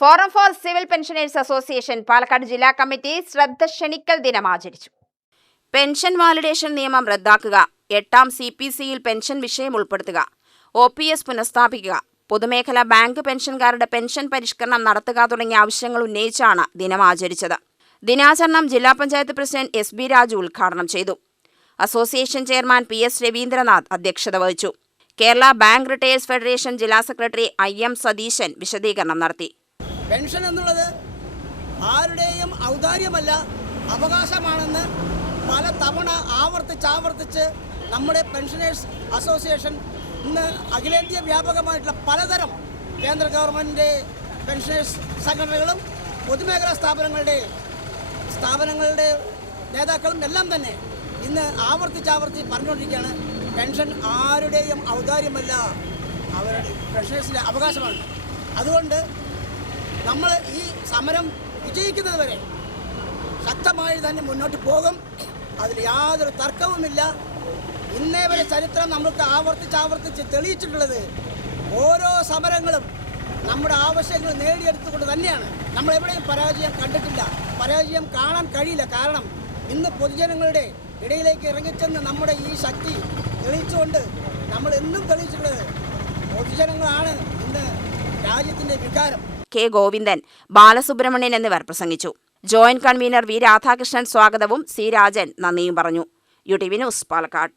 Forum four civil pensioners association Palakkad ജില്ലാ committee ശ്രദ്ധ ക്ഷണിക്കൽ ദിനം ആചരിച്ചു. പെൻഷൻ വാലിഡേഷൻ നിയമം റദ്ദാക്കുക, 8ാം CPCയിൽ പെൻഷൻ വിഷയം ഉൾപ്പെടുത്തുക, OPS പുനഃസ്ഥാപിക്കുക, പൊതുമേഖലാ ബാങ്ക് പെൻഷൻകാരുടെ പെൻഷൻ പരിഷ്കരണം നടത്തുക തുടങ്ങിയ ആവശ്യങ്ങൾ ഉന്നയിച്ചാണ് ദിനം ആചരിച്ചത്. ദിനാചരണം ജില്ലാ പഞ്ചായത്ത് പ്രസിഡന്റ് SB രാജു ഉദ്ഘാടനം ചെയ്തു. അസോസിയേഷൻ ചെയർമാൻ PS രവീന്ദ്രനാഥ് അധ്യക്ഷത വഹിച്ചു. കേരള ബാങ്ക് റിട്ടയേഴ്സ് ഫെഡറേഷൻ ജില്ലാ സെക്രട്ടറി IM സതീശൻ വിശദീകരണം നടത്തി. പെൻഷൻ എന്നുള്ളത് ആരുടെയും ഔദാര്യമല്ല, അവകാശമാണെന്ന് പല തവണ ആവർത്തിച്ച് നമ്മുടെ പെൻഷനേഴ്സ് അസോസിയേഷൻ ഇന്ന് അഖിലേന്ത്യാ വ്യാപകമായിട്ടുള്ള പലതരം കേന്ദ്ര ഗവൺമെൻറ് പെൻഷനേഴ്സ് സംഘടനകളും പൊതുമേഖലാ സ്ഥാപനങ്ങളുടെ നേതാക്കളും എല്ലാം തന്നെ ഇന്ന് ആവർത്തിച്ച് പറഞ്ഞുകൊണ്ടിരിക്കുകയാണ്, പെൻഷൻ ആരുടെയും ഔദാര്യമല്ല, അവരുടെ പെൻഷനേഴ്സിൻ്റെ അവകാശമാണ്. അതുകൊണ്ട് നമ്മൾ ഈ സമരം വിജയിക്കുന്നത് വരെ ശക്തമായി തന്നെ മുന്നോട്ട് പോകും. അതിൽ യാതൊരു തർക്കവുമില്ല. ഇന്നേ വരെ ചരിത്രം നമുക്ക് ആവർത്തിച്ച് തെളിയിച്ചിട്ടുള്ളത് ഓരോ സമരങ്ങളും നമ്മുടെ ആവശ്യങ്ങൾ നേടിയെടുത്തുകൊണ്ട് തന്നെയാണ്. നമ്മളെവിടെയും പരാജയം കണ്ടിട്ടില്ല, പരാജയം കാണാൻ കഴിയില്ല. കാരണം ഇന്ന് പൊതുജനങ്ങളുടെ ഇടയിലേക്ക് ഇറങ്ങിച്ചെന്ന് നമ്മുടെ ഈ ശക്തി തെളിയിച്ചുകൊണ്ട് നമ്മൾ എന്നും തെളിയിച്ചിട്ടുള്ളത് പൊതുജനങ്ങളാണ് ഇന്ന് രാജ്യത്തിൻ്റെ വികാരം. K. ഗോവിന്ദൻ, ബാലസുബ്രഹ്മണ്യൻ എന്നിവർ പ്രസംഗിച്ചു. Joint convener V. രാധാകൃഷ്ണൻ സ്വാഗതവും C. രാജൻ നന്ദിയും പറഞ്ഞു. UTV news, Palakkad.